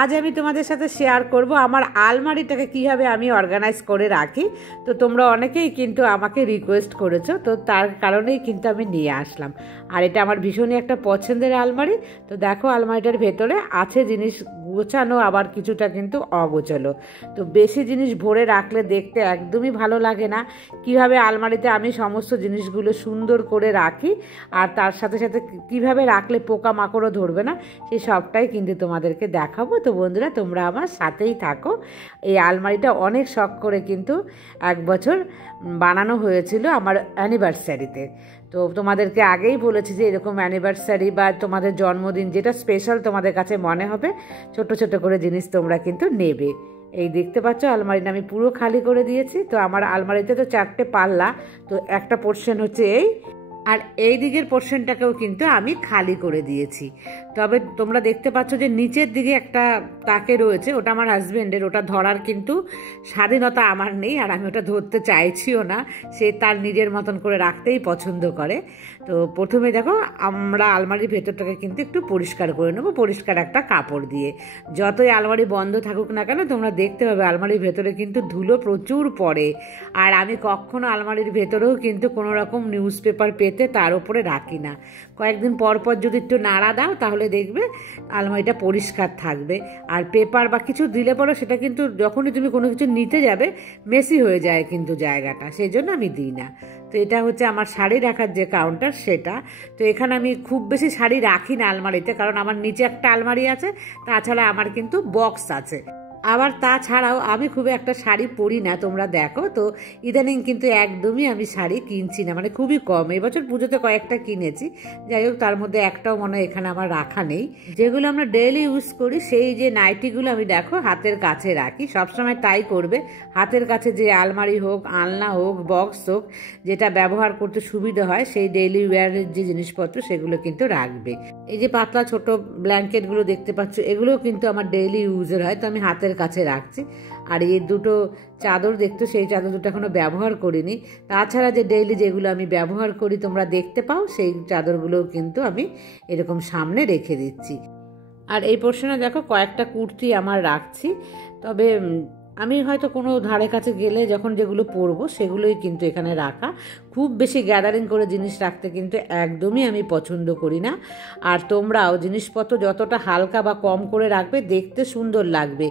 আজ আমি তোমাদের সাথে শেয়ার করব আমার আলমারিটাকে কীভাবে আমি অর্গানাইজ করে রাখি। তো তোমরা অনেকেই কিন্তু আমাকে রিকোয়েস্ট করেছো, তো তার কারণেই কিন্তু আমি নিয়ে আসলাম। আর এটা আমার ভীষণই একটা পছন্দের আলমারি। তো দেখো আলমারিটার ভেতরে আছে জিনিস গোছানো, আবার কিছুটা কিন্তু অগোছালো। তো বেশি জিনিস ভরে রাখলে দেখতে একদমই ভালো লাগে না। কিভাবে আলমারিতে আমি সমস্ত জিনিসগুলো সুন্দর করে রাখি আর তার সাথে সাথে কিভাবে রাখলে পোকামাকড়ও ধরবে না, সেই সবটাই কিন্তু তোমাদেরকে দেখাবো। তো বন্ধুরা তোমরা আমার সাথেই থাকো। এই আলমারিটা অনেক শখ করে কিন্তু 1 বছর বানানো হয়েছিল আমার অ্যানিভার্সারিতে। তো তোমাদেরকে আগেই বলেছি যে এরকম অ্যানিভার্সারি বা তোমাদের জন্মদিন যেটা স্পেশাল তোমাদের কাছে মনে হবে, ছোট ছোট করে জিনিস তোমরা কিন্তু নেবে। এই দেখতে পাচ্ছ আলমারিটা আমি পুরো খালি করে দিয়েছি। তো আমার আলমারিতে তো 4টে পাল্লা, তো একটা পোর্শন হচ্ছে এই, আর এই দিকের পোর্শনটাকেও কিন্তু আমি খালি করে দিয়েছি। তবে তোমরা দেখতে পাচ্ছ যে নিচের দিকে একটা তাকে রয়েছে, ওটা আমার হাজব্যান্ডের, ওটা ধরার কিন্তু স্বাধীনতা আমার নেই, আর আমি ওটা ধরতে চাইছিও না। সে তার নিজের মতন করে রাখতেই পছন্দ করে। তো প্রথমে দেখো আমরা আলমারির ভেতরটাকে কিন্তু একটু পরিষ্কার করে নেবো, পরিষ্কার একটা কাপড় দিয়ে। যতই আলমারি বন্ধ থাকুক না কেন তোমরা দেখতে পাবে আলমারির ভেতরে কিন্তু ধুলো প্রচুর পড়ে। আর আমি কখনো আলমারির ভেতরেও কিন্তু কোনো রকম নিউজ পেপার পেতে তার উপরে রাখি না। কয়েকদিন পর পর যদি একটু নাড়া দাও তাহলে দেখবে আলমারিটা পরিষ্কার থাকবে। আর পেপার বা কিছু দিলে পরে সেটা কিন্তু যখনই তুমি কোনো কিছু নিতে যাবে মেসি হয়ে যায় কিন্তু জায়গাটা, সেই জন্য আমি দিই না। তো এটা হচ্ছে আমার শাড়ি রাখার যে কাউন্টার সেটা। তো এখানে আমি খুব বেশি শাড়ি রাখি না আলমারিতে, কারণ আমার নিচে একটা আলমারি আছে, তাছাড়া আমার কিন্তু বক্স আছে। আবার তাছাড়াও আমি খুব একটা শাড়ি পরি না, তোমরা দেখো। তো ইদানিং কিন্তু একদমই আমি শাড়ি কিনছি না, মানে খুবই কম। এবছর পুজোতে কয়েকটা কিনেছি, যাই হোক তার মধ্যে একটাও মনে হয় এখানে আমার রাখা নেই। যেগুলো আমরা ডেইলি ইউজ করি সেই যে নাইটিগুলো আমি দেখো হাতের কাছে রাখি, সবসময় তাই করবে। হাতের কাছে যে আলমারি হোক, আলনা হোক, বক্স হোক, যেটা ব্যবহার করতে সুবিধা হয় সেই ডেইলি ওয়্যারের যে জিনিসপত্র সেগুলো কিন্তু রাখবে। এই যে পাতলা ছোট ব্ল্যাঙ্কেটগুলো দেখতে পাচ্ছ, এগুলোও কিন্তু আমার ডেইলি ইউজের হয়, তো আমি হাতের কাছে রাখছি। আর এই দুটো চাদর দেখতো, সেই চাদর দুটো এখনো ব্যবহার করিনি। তাছাড়া যে ডেইলি যেগুলো আমি ব্যবহার করি তোমরা দেখতে পাও, সেই চাদরগুলোও কিন্তু আমি এরকম সামনে রেখে দিচ্ছি। আর এই পোর্শনে দেখো কয়েকটা কুর্তি আমার রাখছি। তবে আমি হয়তো কোনো ধারে কাছে গেলে যখন যেগুলো পরবো সেগুলোই কিন্তু এখানে রাখা। খুব বেশি গ্যাদারিং করে জিনিস রাখতে কিন্তু একদমই আমি পছন্দ করি না। আর তোমরাও জিনিসপত্র যতটা হালকা বা কম করে রাখবে দেখতে সুন্দর লাগবে।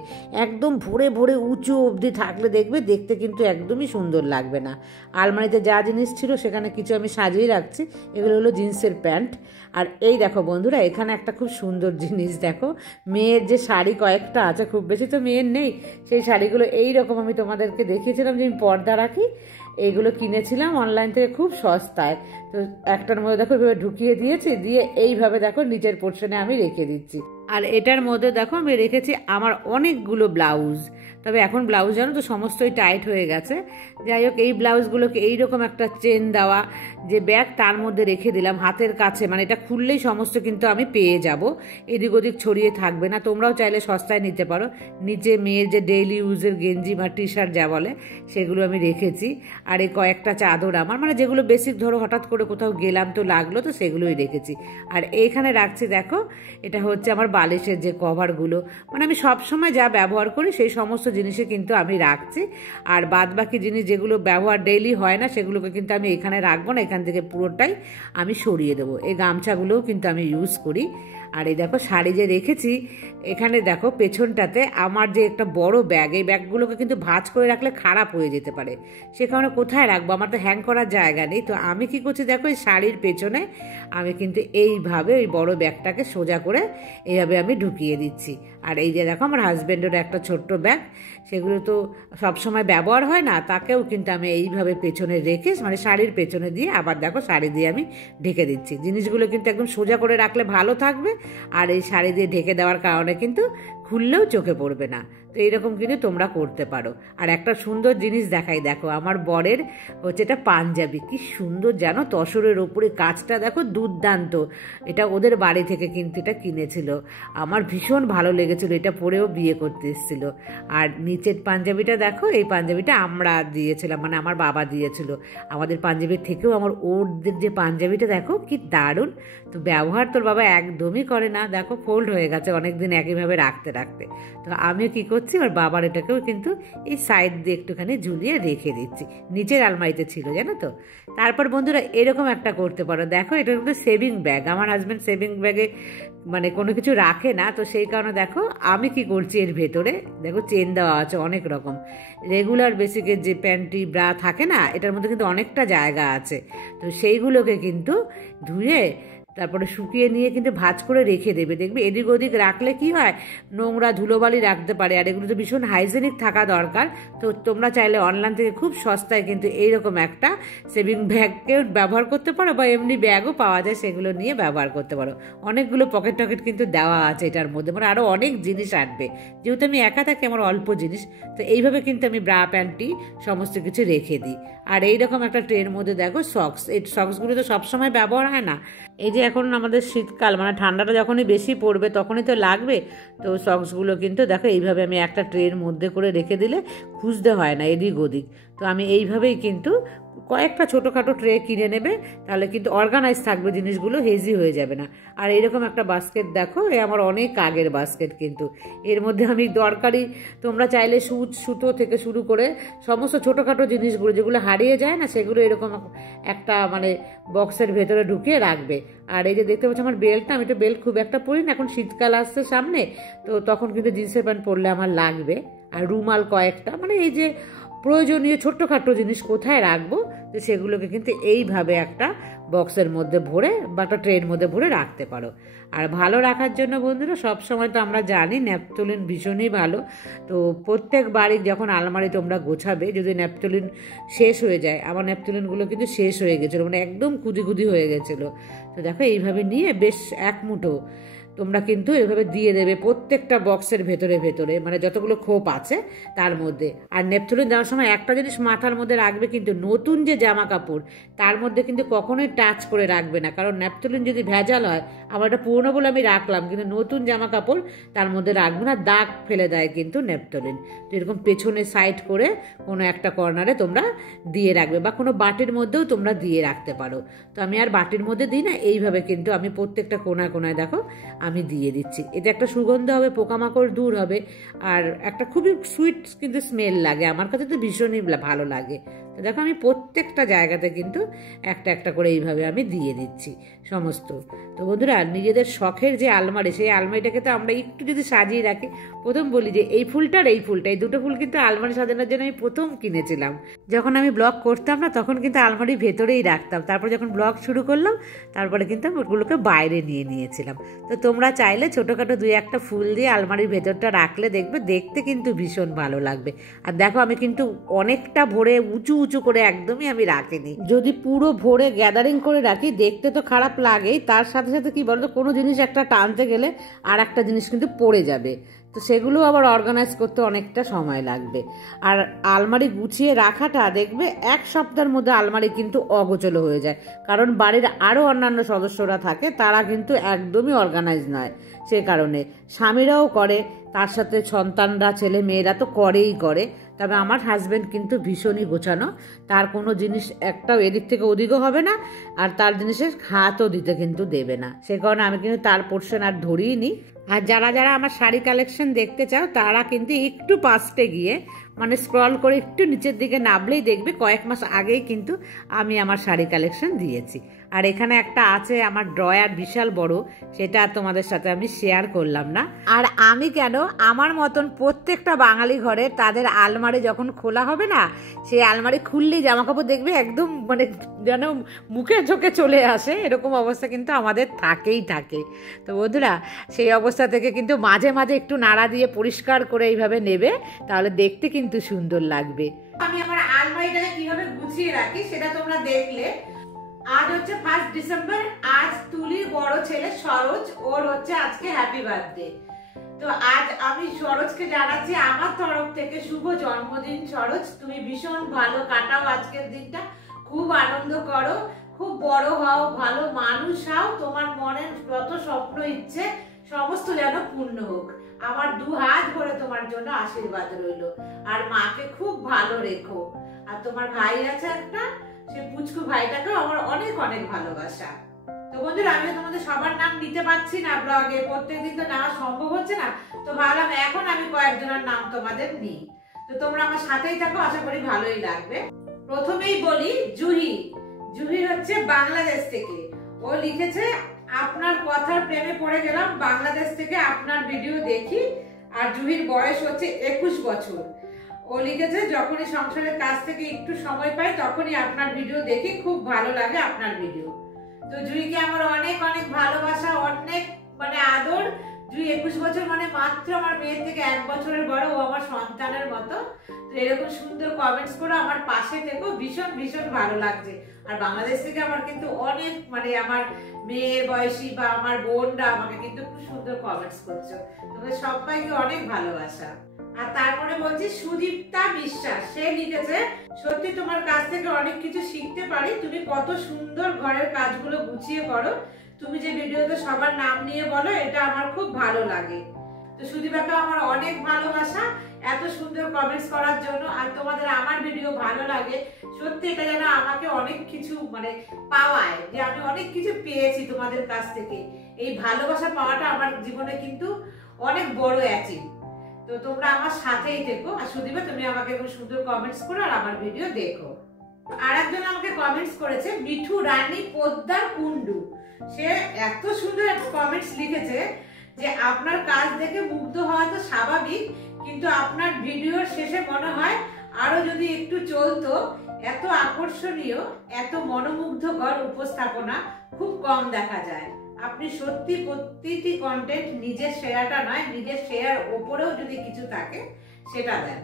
একদম ভরে ভরে উঁচু অবধি থাকলে দেখবে দেখতে কিন্তু একদমই সুন্দর লাগবে না। আলমারিতে যা জিনিস ছিল সেখানে কিছু আমি সাজিয়ে রাখছি। এগুলো হলো জিন্সের প্যান্ট। আর এই দেখো বন্ধুরা এখানে একটা খুব সুন্দর জিনিস দেখো, মেয়ের যে শাড়ি কয়েকটা আছে, খুব বেশি তো মেয়ের নেই, সেই শাড়িগুলো এইরকম আমি তোমাদেরকে দেখিয়েছিলাম যে আমি পর্দা রাখি, এইগুলো কিনেছিলাম অনলাইন থেকে খুব সস্তায়। তো একটার মধ্যে দেখো এভাবে ঢুকিয়ে দিয়েছি, দিয়ে এইভাবে দেখো নিচের পোর্শনে আমি রেখে দিচ্ছি। আর এটার মধ্যে দেখো আমি রেখেছি আমার অনেকগুলো ব্লাউজ। তবে এখন ব্লাউজ জানো তো সমস্তই টাইট হয়ে গেছে। যাই হোক এই ব্লাউজগুলোকে এইরকম একটা চেন দেওয়া যে ব্যাগ, তার মধ্যে রেখে দিলাম হাতের কাছে, মানে এটা খুললেই সমস্ত কিন্তু আমি পেয়ে যাব, এদিক ওদিক ছড়িয়ে থাকবে না। তোমরাও চাইলে সস্তায় নিতে পারো। নিচে মেয়ের যে ডেইলি ইউজের গেঞ্জি বা টি শার্ট যা বলে সেগুলো আমি রেখেছি। আর এই কয়েকটা চাদর আমার, মানে যেগুলো বেসিক ধরো হঠাৎ করে কোথাও গেলাম তো লাগলো, তো সেগুলোই রেখেছি। আর এইখানে রাখছি দেখো, এটা হচ্ছে আমার বালিশের যে কভারগুলো, মানে আমি সবসময় যা ব্যবহার করি সেই সমস্ত জিনিসে কিন্তু আমি রাখছি। আর বাদ বাকি জিনিস যেগুলো ব্যবহার ডেইলি হয় না সেগুলোকে কিন্তু আমি এখানে রাখবো না, এখান থেকে পুরোটাই আমি সরিয়ে দেবো। এই গামছাগুলোও কিন্তু আমি ইউজ করি। আর এই দেখো শাড়ি যে রেখেছি এখানে দেখো পেছনটাতে আমার যে একটা বড় ব্যাগ, এই ব্যাগগুলোকে কিন্তু ভাঁজ করে রাখলে খারাপ হয়ে যেতে পারে, সে কারণে কোথায় রাখবো, আমার তো হ্যাং করার জায়গা নেই। তো আমি কি করছি দেখো, এই শাড়ির পেছনে আমি কিন্তু এইভাবে ওই বড় ব্যাগটাকে সোজা করে এইভাবে আমি ঢুকিয়ে দিচ্ছি। আর এই যে দেখো আমার হাজব্যান্ডের একটা ছোট্ট ব্যাগ, সেগুলো তো সবসময় ব্যবহার হয় না, তাকেও কিন্তু আমি এইভাবে পেছনে রেখে, মানে শাড়ির পেছনে দিয়ে আবার দেখো শাড়ি দিয়ে আমি ঢেকে দিচ্ছি। জিনিসগুলো কিন্তু একদম সোজা করে রাখলে ভালো থাকবে, আর এই শাড়ি দিয়ে ঢেকে দেওয়ার কারণে কিন্তু খুললেও চোখে পড়বে না। তো এইরকম কিন্তু তোমরা করতে পারো। আর একটা সুন্দর জিনিস দেখাই দেখো, আমার বরের হচ্ছে এটা পাঞ্জাবি, কি সুন্দর জানো, তসরের ওপরে কাজটা দেখো দুর্দান্ত। এটা ওদের বাড়ি থেকে কিন্তু এটা কিনেছিল, আমার ভীষণ ভালো লেগেছিল, এটা পরেও বিয়ে করতে এসেছিল। আর নিচের পাঞ্জাবিটা দেখো, এই পাঞ্জাবিটা আমরা দিয়েছিলাম, মানে আমার বাবা দিয়েছিল। আমাদের পাঞ্জাবির থেকেও আমার ওদের যে পাঞ্জাবিটা দেখো কি দারুণ। তো ব্যবহার তোর বাবা একদমই করে না, দেখো ফোল্ড হয়ে গেছে অনেকদিন একইভাবে রাখতে রাখতে। রাখতে। তো আমিও কী করছি, আমার বাবার এটাকেও কিন্তু এই সাইড দিয়ে একটুখানি ঝুলিয়ে রেখে দিচ্ছি, নিচের আলমারিতে ছিল জানো তো। তারপর বন্ধুরা এরকম একটা করতে পারো, দেখো এটা কিন্তু সেভিং ব্যাগ, আমার হাজব্যান্ড সেভিং ব্যাগে মানে কোনো কিছু রাখে না, তো সেই কারণে দেখো আমি কি করছি, এর ভেতরে দেখো চেন দেওয়া আছে অনেক রকম, রেগুলার বেসিকের যে প্যান্টি ব্রা থাকে না, এটার মধ্যে কিন্তু অনেকটা জায়গা আছে। তো সেইগুলোকে কিন্তু ধুয়ে তারপরে শুকিয়ে নিয়ে কিন্তু ভাঁজ করে রেখে দেবে, দেখবে এদিক ওদিক রাখলে কি হয়, নোংরা ধুলোবালি রাখতে পারে, আর এগুলো তো ভীষণ হাইজেনিক থাকা দরকার। তো তোমরা চাইলে অনলাইন থেকে খুব সস্তায় কিন্তু এইরকম একটা সেভিং ব্যাগকেও ব্যবহার করতে পারো, বা এমনি ব্যাগও পাওয়া যায়, সেগুলো নিয়ে ব্যবহার করতে পারো। অনেকগুলো পকেট টকেট কিন্তু দেওয়া আছে এটার মধ্যে, মানে আরও অনেক জিনিস আনবে, যেহেতু আমি একা থাকি আমার অল্প জিনিস, তো এইভাবে কিন্তু আমি ব্রা প্যান্টি সমস্ত কিছু রেখে দিই। আর এইরকম একটা ট্রের মধ্যে দেখো সক্স, এই সক্সগুলো তো সবসময় ব্যবহার হয় না, এই যে এখন আমাদের শীতকাল মানে ঠান্ডাটা যখনই বেশি পড়বে তখনই তো লাগবে, তো সক্সগুলো কিন্তু দেখো এইভাবে আমি একটা ট্রের মধ্যে করে রেখে দিলে খুঁজতে হয় না এদিক ওদিক। তো আমি এইভাবেই কিন্তু কয়েকটা ছোটোখাটো ট্রে কিনে নেবে, তাহলে কিন্তু অর্গানাইজ থাকবে জিনিসগুলো, হেজি হয়ে যাবে না। আর এইরকম একটা বাস্কেট দেখো, এ আমার অনেক আগের বাস্কেট, কিন্তু এর মধ্যে আমি দরকারি, তোমরা চাইলে সুতো থেকে শুরু করে সমস্ত ছোটোখাটো জিনিসগুলো যেগুলো হারিয়ে যায় না, সেগুলো এরকম একটা মানে বক্সের ভেতরে ঢুকিয়ে রাখবে। আর এই যে দেখতে পাচ্ছ আমার বেল্টটা, আমি তো বেল্ট খুব একটা পরি না, এখন শীতকাল আসছে সামনে, তো তখন কিন্তু জিন্সের প্যান্ট পরলে আমার লাগবে। আর রুমাল কয়েকটা, মানে এই যে প্রয়োজনীয় ছোট্টখাটো জিনিস কোথায় রাখবো, তো সেগুলোকে কিন্তু এইভাবে একটা বক্সের মধ্যে ভরে বা একটা ট্রের মধ্যে ভরে রাখতে পারো। আর ভালো রাখার জন্য বন্ধুরা সবসময় তো আমরা জানি ন্যাপথলিন ভীষণই ভালো। তো প্রত্যেক বাড়ি যখন আলমারি তোমরা গোছাবে, যদি ন্যাপথলিন শেষ হয়ে যায়, আমার ন্যাপথলিনগুলো কিন্তু শেষ হয়ে গেছিলো, মানে একদম কুদি কুদি হয়ে গেছিলো। তো দেখো এইভাবে নিয়ে বেশ এক মুঠো তোমরা কিন্তু এভাবে দিয়ে দেবে প্রত্যেকটা বক্সের ভেতরে ভেতরে, মানে যতগুলো খোপ আছে তার মধ্যে। আর ন্যাপথলিন দেওয়ার সময় একটা জিনিস মাথার মধ্যে রাখবে, কিন্তু নতুন যে জামা কাপড় তার মধ্যে কিন্তু কখনোই টাচ করে রাখবে না, কারণ ন্যাপথলিন যদি ভেজাল হয়, আমার এটা পুরনো বলে আমি রাখলাম, কিন্তু নতুন জামা কাপড় তার মধ্যে রাখবে না, দাগ ফেলে দেয় কিন্তু ন্যাপথলিন। তো এরকম পেছনে সাইড করে কোনো একটা কর্নারে তোমরা দিয়ে রাখবে, বা কোনো বাটির মধ্যেও তোমরা দিয়ে রাখতে পারো। তো আমি আর বাটির মধ্যে দিই না, এইভাবে কিন্তু আমি প্রত্যেকটা কোনায় কোনায় দেখো আমি দিয়ে দিচ্ছি। এটা একটা সুগন্ধ হবে, পোকামাকড় দূর হবে, আর একটা খুবই সুইট কিন্তু স্মেল লাগে, আমার কাছে তো ভীষণই ভালো লাগে। তো দেখো আমি প্রত্যেকটা জায়গাতে কিন্তু একটা একটা করে এইভাবে আমি দিয়ে দিচ্ছি সমস্ত। তো বন্ধুরা নিজেদের শখের যে আলমারি, সেই আলমারিটাকে তো আমরা একটু যদি সাজিয়ে রাখি, প্রথম বলি যে এই ফুলটার এই ফুলটা, এই দুটো ফুল কিন্তু আলমারি সাজানোর জন্য আমি প্রথম কিনেছিলাম। যখন আমি ব্লগ করতাম না তখন কিন্তু আলমারির ভেতরেই রাখতাম, তারপর যখন ব্লগ শুরু করলাম তারপরে কিন্তু আমি ওগুলোকে বাইরে নিয়ে নিয়েছিলাম। তো তোমরা চাইলে ছোটোখাটো দুই একটা ফুল দিয়ে আলমারির ভেতরটা রাখলে দেখবে দেখতে কিন্তু ভীষণ ভালো লাগবে। আর দেখো আমি কিন্তু অনেকটা ভরে উঁচু উঁচু করে একদমই আমি রাখিনি, যদি পুরো ভরে গ্যাদারিং করে রাখি দেখতে তো খারাপ লাগেই, তার সাথে সাথে কি বলতো কোনো জিনিস একটা টানতে গেলে আর একটা জিনিস কিন্তু পড়ে যাবে, তো সেগুলো আবার অর্গানাইজ করতে অনেকটা সময় লাগবে। আর আলমারি গুছিয়ে রাখাটা দেখবে এক সপ্তাহের মধ্যে আলমারি কিন্তু অগোছলো হয়ে যায়, কারণ বাড়ির আরও অন্যান্য সদস্যরা থাকে, তারা কিন্তু একদমই অর্গানাইজ নয়। সে কারণে স্বামীরাও করে, তার সাথে সন্তানরা ছেলে মেয়েরা তো করেই করে, তবে আমার হাজব্যান্ড কিন্তু ভীষণই গোছানো, তার কোনো জিনিস একটাও এদিক থেকে ওদিকও হবে না, আর তার জিনিসের হাতও দিতে কিন্তু দেবে না, সে কারণে আমি কিন্তু তার পোর্শন আর ধরিয়ে নিই। আর যারা যারা আমার শাড়ি কালেকশন দেখতে চাও তারা কিন্তু একটু পাস্টে গিয়ে মানে স্ক্রল করে একটু নিচের দিকে নামলেই দেখবে কয়েক মাস আগেই কিন্তু আমি আমার শাড়ি কালেকশন দিয়েছি। আর এখানে একটা আছে আমার ড্রয়ার বিশাল বড়, সেটা তোমাদের সাথে আমি শেয়ার করলাম না। আর আমি কেন, আমার মতন প্রত্যেকটা বাঙালি ঘরে তাদের আলমারি যখন খোলা হবে না, সেই আলমারি খুললেই জামাকাপড় দেখবে একদম মানে যেন মুখে চোখে চলে আসে, এরকম অবস্থা কিন্তু আমাদের থাকেই থাকে। তো বন্ধুরা সেই অবস্থা থেকে কিন্তু মাঝে মাঝে একটু নাড়া দিয়ে পরিষ্কার করে এইভাবে নেবে, তাহলে দেখতে কিন্তু সুন্দর লাগবে। আমি আমার আলমারিটাকে কিভাবে গুছিয়ে রাখি সেটা তোমরা দেখলে। আজ হচ্ছে 1 ডিসেম্বর, আজ তুলির বড় ছেলে সরোজ, ওর হচ্ছে আজকে হ্যাপি বার্থডে। তো আজ আমি সরোজকে জানাচ্ছি আমার তরফ থেকে শুভ জন্মদিন। সরোজ, তুমি ভীষণ ভালো কাটাও আজকের দিনটা, খুব আনন্দ করো, খুব বড় হও, ভালো মানুষ হও, তোমার মনের যত স্বপ্ন ইচ্ছে সমস্ত যেন পূর্ণ হোক। আমার 2 হাত ভরে তোমার জন্য আশীর্বাদ রইল। আর মাকে খুব ভালো রেখো। আর তোমার ভাই আছে একটা, সে পুচকু ভাইটাকেও আমার অনেক অনেক ভালোবাসা। তো বন্ধুরা আমি তোমাদের সবার নাম নিতে পারছি না ব্লগে, প্রত্যেকদিন তো নেওয়া সম্ভব হচ্ছে না, তো ভাবলাম এখন আমি কয়েকজনের নাম তোমাদের নিই। তো তোমরা আমার সাথেই থাকো, আশা করি ভালোই লাগবে। প্রথমেই বলি জুহি। জুহি হচ্ছে বাংলাদেশ থেকে। ও লিখেছে আপনার কথার প্রেমে পড়ে গেলাম, বাংলাদেশ থেকে আপনার ভিডিও দেখি। আর জুহির বয়স হচ্ছে 21 বছর। ও লিখেছে যখনই সংসারের কাজ থেকে একটু সময় পাই তখনই আপনার ভিডিও দেখি, খুব ভালো লাগে আপনার ভিডিও। তো জুহিকে আমার অনেক অনেক ভালোবাসা, অনেক আদর। জুহি 21 বছর মাত্র আমার মেয়ের থেকে 1 বছরের বড়, ও আমার সন্তানের মতো। তো এরকম সুন্দর কমেন্টস করে আমার পাশে থেকো, ভীষণ ভীষণ ভালো লাগছে। আর বাংলাদেশ থেকে আমার কিন্তু অনেক আমার মেয়ের বয়সী বা আমার বোনরা আমাকে কিন্তু খুব সুন্দর কমেন্টস করছো। তোমাদের সবাইকে অনেক ভালোবাসা। আর তারপরে বলছি সুদীপ্তা বিশ্বাস, সে লিখেছে সত্যি তোমার কাছ থেকে অনেক কিছু শিখতে পারি, তুমি কত সুন্দর ঘরের কাজগুলো গুছিয়ে করো, তুমি যে ভিডিওতে সবার নাম নিয়ে বলো এটা আমার খুব ভালো লাগে। তো সুদীপাকে আমার অনেক ভালোবাসা এত সুন্দর কমেন্টস করার জন্য। আর তোমাদের আমার ভিডিও ভালো লাগে, সত্যি এটা যেন আমাকে অনেক কিছু পাওয়ায়, যে আমি অনেক কিছু পেয়েছি তোমাদের কাছ থেকে। এই ভালোবাসা পাওয়াটা আমার জীবনে কিন্তু অনেক বড় অ্যাচিভ। তো তোমরা আমার সাথেই থেকো। আর সুদীপা তুমি আমাকে খুব সুন্দর কমেন্টস করো আর আমার ভিডিও দেখো। আর একজন আমাকে কমেন্টস করেছে মিঠু রানী পোদ্দার কুন্ডু। সে এত সুন্দর একটা কমেন্টস লিখেছে যে আপনার কাজ দেখে মুগ্ধ হওয়া তো স্বাভাবিক, কিন্তু আপনার ভিডিওর শেষে মনে হয় আরো যদি একটু চলতো। এত আকর্ষণীয়, এত মনোমুগ্ধকর উপস্থাপনা খুব কম দেখা যায়। আপনি সত্যি প্রতিটি কন্টেন্ট নিজের শেয়ারটা নয়, নিজের শেয়ার ওপরেও যদি কিছু থাকে সেটা দেন।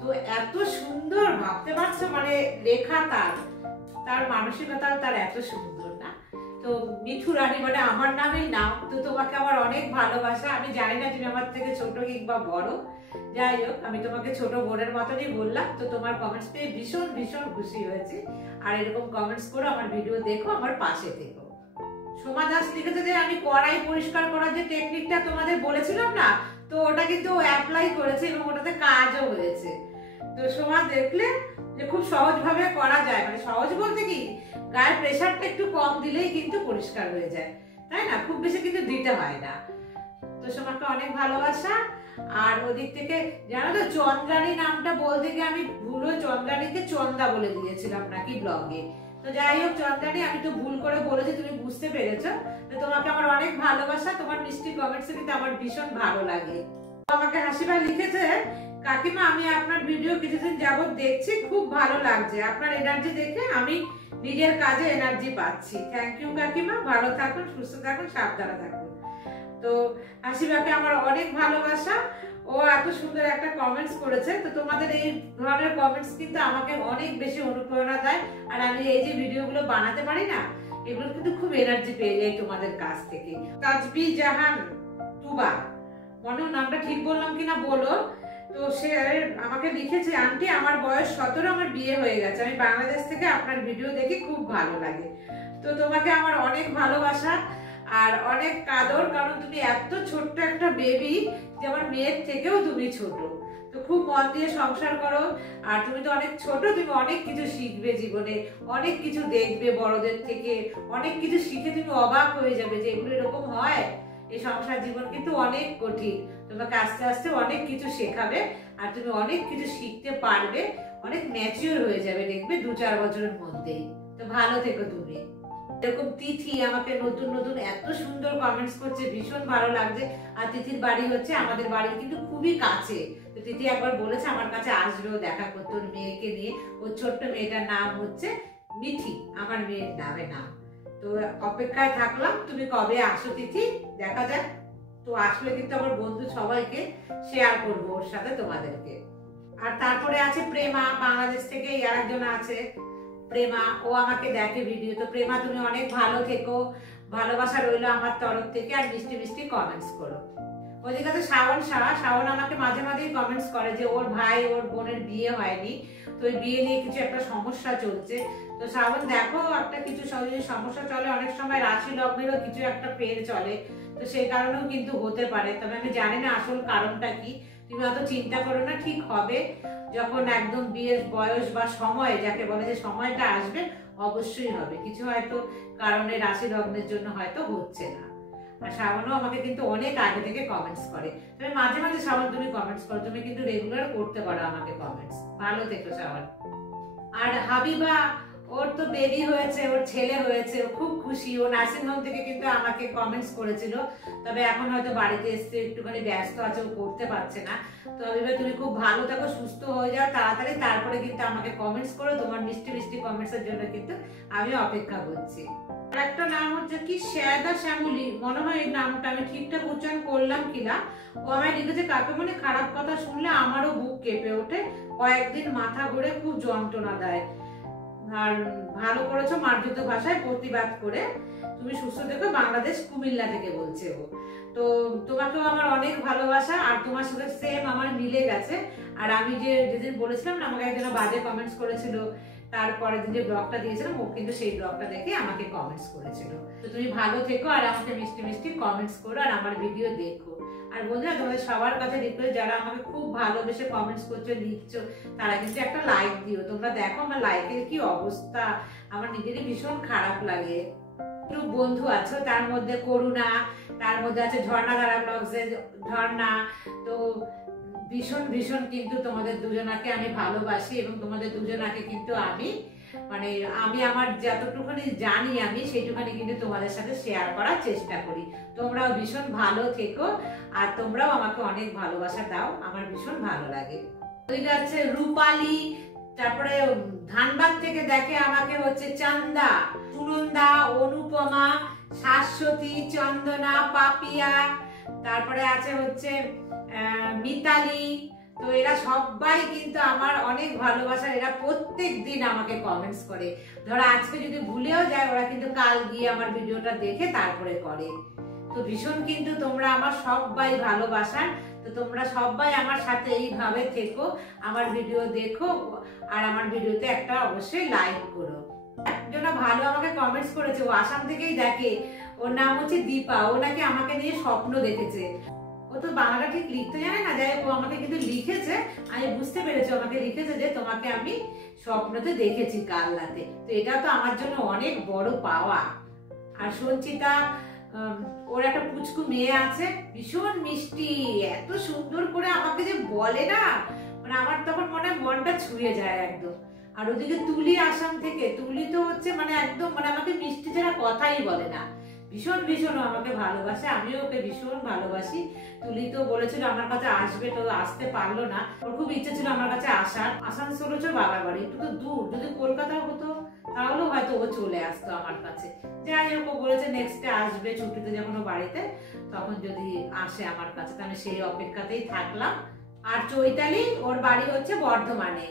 তো এত সুন্দর, ভাবতে পারছো লেখা, তার মানসিকতাও তার এত সুন্দর না। তো মিঠু রানী আমার নামেই নাম। তো তোমাকে আমার অনেক ভালোবাসা। আমি জানি না তুমি আমার থেকে ছোট কিংবা বড়, যাই হোক আমি তোমাকে ছোট বোনের মতনই বললাম। তো তোমার কমেন্টস পেয়ে ভীষণ ভীষণ খুশি হয়েছে। আর এরকম কমেন্টস করো, আমার ভিডিও দেখো, আমার পাশে থেকো। সোমা দাস লিখেছে যে আমি কড়াই পরিষ্কার করার যে টেকনিকটা তোমাদের বলেছিলাম না, তো ওটা কিন্তু অ্যাপ্লাই করেছে এবং ওটাতে কাজও হয়েছে। তো সোমা দেখলে যে খুব সহজ ভাবে করা যায়, সহজ বলতে কি গায়ের প্রেসারটা একটু কম দিলেই কিন্তু পরিষ্কার হয়ে যায়, তাই না? খুব বেশি কিন্তু দিতে হয় না। তো সোমাকে অনেক ভালোবাসা। আর ওদিক থেকে জানো তো চন্দ্রানী নামটা বলতে গিয়ে আমি ভুলে চন্দ্রানীকে চন্দা বলে দিয়েছিলাম নাকি ব্লগে। তো যাই হোক চন্দ্রানী, আমি তো ভুল করে বলেছি, তুমি বুঝতে পেরেছো। তো তোমাকে আমার অনেক ভালোবাসা, তোমার মিষ্টি কমেন্টস কিন্তু আমার ভীষণ ভালো লাগে। আমাকে হাসিবা লিখেছে কাকিমা আমি আপনার ভিডিও কিছুদিন যাবত দেখছি, খুব ভালো লাগছে, আপনার এনার্জি দেখে আমি নিজের কাজে এনার্জি পাচ্ছি। থ্যাংক ইউ কাকিমা, ভালো থাকুন, সুস্থ থাকুন, সাবধানে থাকুন। তো হাসিবাকে আমার অনেক ভালোবাসা, ও এত সুন্দর একটা কমেন্টস করেছে। তো তোমাদের এই ধরনের কমেন্টস কিন্তু আমাকে অনেক বেশি অনুপ্রেরণা দেয়। আর আমি এই যে ভিডিওগুলো বানাতে পারি না, এগুলো কিন্তু খুব এনার্জি পেয়ে যাই তোমাদের কাছ থেকে। তাজবি জাহান তুবা, মনে নামটা ঠিক বললাম কিনা বলো। তো সে আমাকে লিখেছে আন্টি আমার বয়স 17, আমার বিয়ে হয়ে গেছে, আমি বাংলাদেশ থেকে আপনার ভিডিও দেখে খুব ভালো লাগে। তো তোমাকে আমার অনেক ভালোবাসা আর অনেক কাদর, কারণ তুমি এত ছোট্ট একটা বেবি, যে আমার মেয়ের থেকেও তুমি ছোট। তো খুব মন দিয়ে সংসার করো। আর তুমি তো অনেক ছোট, তুমি অনেক কিছু শিখবে জীবনে, অনেক কিছু দেখবে বড়দের থেকে, অনেক কিছু শিখে তুমি অবাক হয়ে যাবে যে এগুলো এরকম হয়। এই সংসার জীবন কিন্তু অনেক কঠিন, তোমাকে আস্তে আস্তে অনেক কিছু শেখাবে আর তুমি অনেক কিছু শিখতে পারবে, অনেক ম্যাচিওর হয়ে যাবে দেখবে 2-4 বছরের মধ্যেই। তো ভালো থেকো তুমি। এরকম তিথি আমাকে নতুন নতুন এত সুন্দর কমেন্টস করছে, ভীষণ ভালো লাগছে। আর তিথির বাড়ি হচ্ছে আমাদের বাড়ির কিন্তু খুবই কাছে। তো তিথি একবার বলেছে আমার কাছে আসবেও দেখা করতে ওর মেয়েকে নিয়ে। ওর ছোট্ট মেয়েটার নাম হচ্ছে মিঠি, আমার মেয়ের নাম। তো অপেক্ষায় থাকলাম, তুমি কবে আসো তিথি, দেখা যাক। তো আসলে কিন্তু আমার বন্ধু সবাইকে শেয়ার করবো ওর সাথে তোমাদেরকে। আর তারপরে আছে প্রেমা, বাংলাদেশ থেকে আরেকজন আছে প্রেমা, ও আমাকে দেখে ভিডিও। তো প্রেমা তুমি অনেক ভালো থেকো, ভালোবাসা রইলো আমার তরফ থেকে। আর মিষ্টি মিষ্টি কমেন্টস করো। ওদিকে তো শাওন আমাকে মাঝে মাঝেই কমেন্টস করে যে ওর ভাই ওর বোনের বিয়ে হয়নি, তো ওই বিয়ে নিয়ে কিছু একটা সমস্যা চলছে। তো শাওন দেখো, একটা কিছু সমস্যা চলে, অনেক সময় রাশি লগ্নেরও কিছু একটা পের চলে, তো সেই কারণেও কিন্তু হতে পারে, তবে আমি জানি না আসল কারণটা কি। তুমি অত চিন্তা করো না, ঠিক হবে। যখন একদম বিয়ের বয়স বা সময় যাকে বলে যে সময়টা আসবে, অবশ্যই হবে। কিছু হয়তো কারণে রাশি লগ্নের জন্য হয়তো হচ্ছে না। আর শ্রাবণও আমাকে কিন্তু অনেক আগে থেকে কমেন্টস করে, তবে মাঝে মাঝে শ্রাবণ তুমি কমেন্টস করো, তুমি কিন্তু রেগুলার করতে পারো আমাকে কমেন্টস। ভালো থেকো শ্রাবণ। আর হাবিবা, ওর তো বেবি হয়েছে, ওর ছেলে হয়েছে, ও খুব খুশি। ও নার্সিং হোম থেকে কিন্তু আমাকে কমেন্টস করেছিল, তবে এখন হয়তো বাড়িতে এসে একটুখানি ব্যস্ত আছে, ও করতে পারছে না। তো হাবিবা, তুমি খুব ভালো থাকো, সুস্থ হয়ে যাও তাড়াতাড়ি, তারপরে কিন্তু আমাকে কমেন্টস করো। তোমার মিষ্টি মিষ্টি কমেন্টস এর জন্য কিন্তু আমি অপেক্ষা করছি। একটা নাম হচ্ছে কি শ্যাদা শ্যামলী, মনে হয় এই নামটা আমি ঠিকঠাক উচ্চারণ করলাম কিনা। ও আমায় লিখেছে, কাকুমনি খারাপ কথা শুনলে আমারও বুক কেঁপে ওঠে, কয়েকদিন মাথা ঘুরে খুব যন্ত্রণা দেয়। আর ভালো করেছো মার্জিত ভাষায় প্রতিবাদ করে, তুমি সুস্থ থেকো। বাংলাদেশ কুমিল্লা থেকে বলছে ও। তো তোমাকেও আমার অনেক ভালোবাসা, আর তোমার সাথে সেম আমার মিলে গেছে। আর আমি যেদিন বলেছিলাম না আমাকে একজন বাজে কমেন্টস করেছিল, তারপরে যে ব্লগটা দিয়েছিলাম, ও কিন্তু সেই ব্লগটা দেখে আমাকে কমেন্টস করেছিল। তো তুমি ভালো থেকো, আর আমাকে মিষ্টি মিষ্টি কমেন্টস করো, আর আমার ভিডিও দেখো। আর বন্ধুরা, তোমাদের সবার কাছে রিকোয়েস্ট, যারা আমাকে খুব ভালোবেসে কমেন্টস করছো, লিখছো, তারা কিন্তু একটা লাইক দিও। তোমরা দেখো আমার লাইকের কি অবস্থা, আমার নিজেরই ভীষণ খারাপ লাগে। একটু বন্ধু আছো, তার মধ্যে করুণা, তার মধ্যে আছে ঝর্ণা দ্বারা ব্লগসের ঝর্ণা। তো ভীষণ ভীষণ কিন্তু তোমাদের দুজনাকে আমি ভালোবাসি, এবং তোমাদের দুজনাকে কিন্তু আমি আমি আমার যতটুকুনি জানি আমি সেইটুখানি কিন্তু তোমাদের সাথে শেয়ার করার চেষ্টা করি। তোমরাও ভীষণ ভালো থেকো, আর তোমরাও আমাকে অনেক ভালোবাসা দাও, আমার ভীষণ ভালো লাগে। ওইটা হচ্ছে রূপালী, তারপরে ধানবাদ থেকে দেখে আমাকে হচ্ছে চন্দা, সুনন্দা, অনুপমা, শাশ্বতী, চন্দনা, পাপিয়া, তারপরে আছে হচ্ছে মিতালি। তো এরা সবাই কিন্তু আমার অনেক ভালোবাসার, এরা প্রত্যেক দিন আমাকে কমেন্টস করে। ধরো আজকে যদি ভুলেও যায়, ওরা কিন্তু কাল গিয়ে আমার ভিডিওটা দেখে তারপরে করে। তো ভীষণ কিন্তু তোমরা আমার সবাই ভালোবাসার। তো তোমরা সবাই আমার সাথে এইভাবে থেকো, আমার ভিডিও দেখো, আর আমার ভিডিওতে একটা অবশ্যই লাইক করো। একজন ভালো আমাকে কমেন্টস করেছে, ও আসাম থেকেই দেখে, ওর নাম হচ্ছে দীপা। ও নাকি আমাকে নিয়ে স্বপ্ন দেখেছে। ও তো বাংলাটা ঠিক লিখতে জানে না, যাই হোক ও আমাকে কিন্তু লিখেছে, আমি বুঝতে পেরেছি আমাকে লিখেছে যে তোমাকে আমি স্বপ্নতে দেখেছি কাল রাতে। তো এটা তো আমার জন্য অনেক বড় পাওয়া। আর সঞ্চিতা, ওর একটা পুচকু মেয়ে আছে, ভীষণ মিষ্টি, এত সুন্দর করে আমাকে যে বলে না, আমার তখন মনটা ছুঁয়ে যায় একদম। আর ওদিকে তুলি আসাম থেকে, তুলি তো হচ্ছে একদম আমাকে মিষ্টি ছাড়া কথাই বলে না, ভীষণ ভীষণ আমাকে ভালোবাসে, আমিও ওকে ভীষণ ভালোবাসি। তুলি তো বলেছিল আমার কাছে আসবে, তো আসতে পারলো না। ওর খুব ইচ্ছে ছিল আমার কাছে আসার। আসানসোল হচ্ছে বাবার বাড়ি, একটু তো দূর, যদি কলকাতা হতো তাহলেও হয়তো ও চলে আসতো আমার কাছে। যাই হোক, ও বলেছে নেক্সটে আসবে ছুটিতে যখন ও বাড়িতে, তখন যদি আসে আমার কাছে, তাহলে সেই অপেক্ষাতেই থাকলাম। আর চৈতালি, ওর বাড়ি হচ্ছে বর্ধমানে।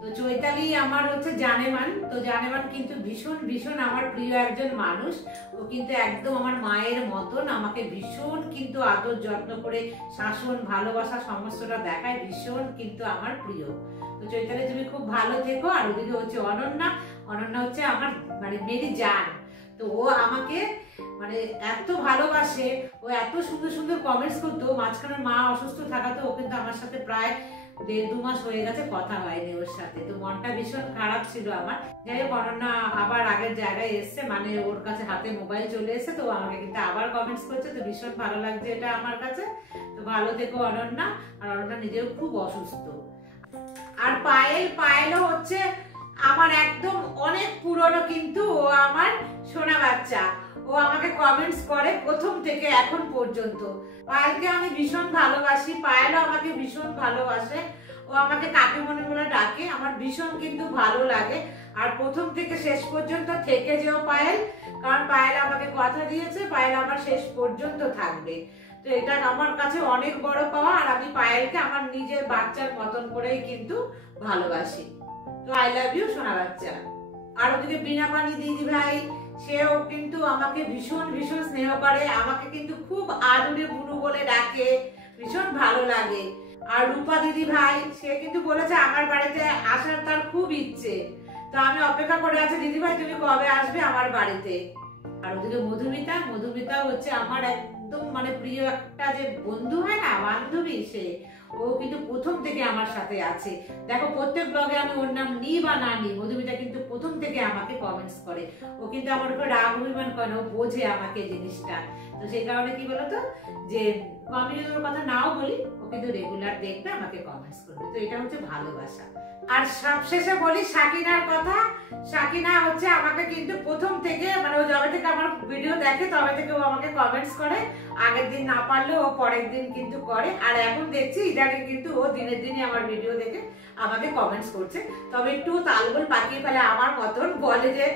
তো চৈতালি আমার হচ্ছে জানেমান। তো জানেমান কিন্তু ভীষণ ভীষণ আমার প্রিয় একজন মানুষ। ও কিন্তু একদম আমার মায়ের মতন, আমাকে ভীষণ কিন্তু আদর যত্ন করে, শাসন ভালোবাসা সমস্তটা দেখায়, ভীষণ কিন্তু আমার প্রিয়। তো চৈতালি, তুমি খুব ভালো থেকো। আর ওদিকে হচ্ছে অনন্যা, অনন্যা হচ্ছে আমার মেরি জান। তো ও আমাকে এত ভালোবাসে, ও এত সুন্দর সুন্দর কমেন্টস করতো। মাঝখানে মা অসুস্থ থাকাতে ও কিন্তু আমার সাথে প্রায় 1.5-2 মাস হয়ে গেছে কথা হয়নি ওর সাথে। তো মনটা ভীষণ খারাপ ছিল আমার। যাই হোক, অনন্যা আবার আগের জায়গায় এসছে, ওর কাছে হাতে মোবাইল চলে এসে, তো আমাকে কিন্তু আবার কমেন্টস করছে। তো ভীষণ ভালো লাগছে এটা আমার কাছে। তো ভালো থেকো অনন্যা। আর অনন্যা নিজেও খুব অসুস্থ। আর পায়েলও হচ্ছে আমার একদম অনেক পুরনো, কিন্তু ও আমার সোনা বাচ্চা। ও আমাকে কমেন্টস করে প্রথম থেকে এখন পর্যন্ত। পায়েলকে আমি ভীষণ ভালোবাসি, পায়েলও আমাকে ভীষণ ভালোবাসে। ও আমাকে কাকিমণি বলে ডাকে, আমার ভীষণ কিন্তু ভালো লাগে। আর প্রথম থেকে শেষ পর্যন্ত থেকে যেও পায়েল, কারণ পায়েল আমাকে কথা দিয়েছে, পায়েল আমার শেষ পর্যন্ত থাকবে। তো এটা আমার কাছে অনেক বড় পাওয়া। আর আমি পায়েলকে আমার নিজের বাচ্চার মতন করেই কিন্তু ভালোবাসি। তো আই লাভ ইউ সোনা বাচ্চা। আর ওদিকে বিনা পানি দিদি ভাই, সেও কিন্তু আমাকে ভীষণ ভীষণ স্নেহ করে, আমাকে কিন্তু খুব আদুরে বুনু বলে ডাকে, ভীষণ ভালো লাগে। আর রূপা দিদি ভাই, সে কিন্তু বলেছে আমার বাড়িতে আসার তার খুব ইচ্ছে। তো আমি অপেক্ষা করে আছি, দিদি ভাই তুমি কবে আসবে আমার বাড়িতে। আর ওদিকে মধুমিতা হচ্ছে আমার একদম মানে প্রিয় একটা যে বন্ধু হয় না, বান্ধবী, সে ও কিন্তু প্রথম থেকে আমার সাথে আছে। দেখো প্রত্যেক ব্লগে আমি ওর নাম নিই বা না নিই, মধুমিতা কিন্তু প্রথম থেকে আমাকে কমেন্টস করে। ও কিন্তু আমার উপর রাগ অভিমান করে না, ও বোঝে আমাকে জিনিসটা। তো সেই কারণে কি বলতো, যে আমি যদি ওর কথা নাও বলি, ও কিন্তু রেগুলার দেখবে, আমাকে কমেন্টস করবে। তো এটা হচ্ছে ভালোবাসা। আর সবশেষে বলি সাকিনার কথা। সাকিনা হচ্ছে আমাকে কিন্তু প্রথম থেকে, মানে ও যবে থেকে আমার ভিডিও দেখে তবে থেকে ও আমাকে কমেন্টস করে। আগের দিন না পারলেও ও পরের দিন কিন্তু করে। আর এখন দেখছি ইদানিং কিন্তু ও দিনের দিনই আমার ভিডিও দেখে আমাকে কমেন্টস করছে। তবে একটু তালগোল পাকিয়ে ফেলে আমার মতন, বলে যে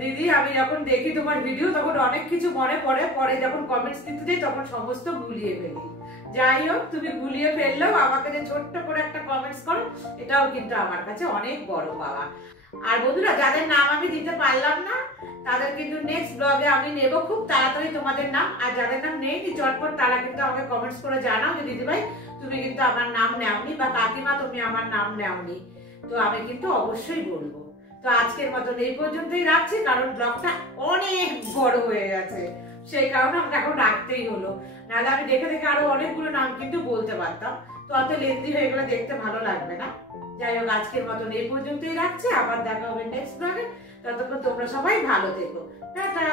দিদি আমি যখন দেখি তোমার ভিডিও তখন অনেক কিছু মনে পড়ে, পরে যখন কমেন্টস দিতে যাই তখন সমস্ত গুলিয়ে ফেলি। যাই হোক, তুমি গুলিয়ে ফেললেও আমাকে যে ছোট্ট করে একটা কমেন্টস করো, এটাও কিন্তু আমার কাছে অনেক বড় পাওয়া। আর বন্ধুরা, যাদের নাম আমি দিতে পারলাম না তাদের কিন্তু নেক্সট ব্লগে আমি নেব খুব তাড়াতাড়ি তোমাদের নাম। আর যাদের নাম নেইনি চটপট, তারা কিন্তু আমাকে কমেন্টস করে জানাও যে দিদিভাই তুমি কিন্তু আমার নাম নেওনি, বা কাকিমা তুমি আমার নাম নেওনি। তো আমি কিন্তু অবশ্যই বলবো। তো আজকের মতন এই পর্যন্তই রাখছি, কারণ ব্লগটা অনেক বড় হয়ে গেছে, সেই কারণে আমাকে এখন রাখতেই হলো। নাহলে আমি দেখে দেখে আরো অনেকগুলো নাম কিন্তু বলতে পারতাম, তো অত লেন্দি হয়ে গেলে দেখতে ভালো লাগবে না। যাই হোক, আজকের মতন এই পর্যন্তই রাখছি, আবার দেখা হবে নেক্সট ব্লগে। ততক্ষণ তোমরা সবাই ভালো থেকো, টাটা।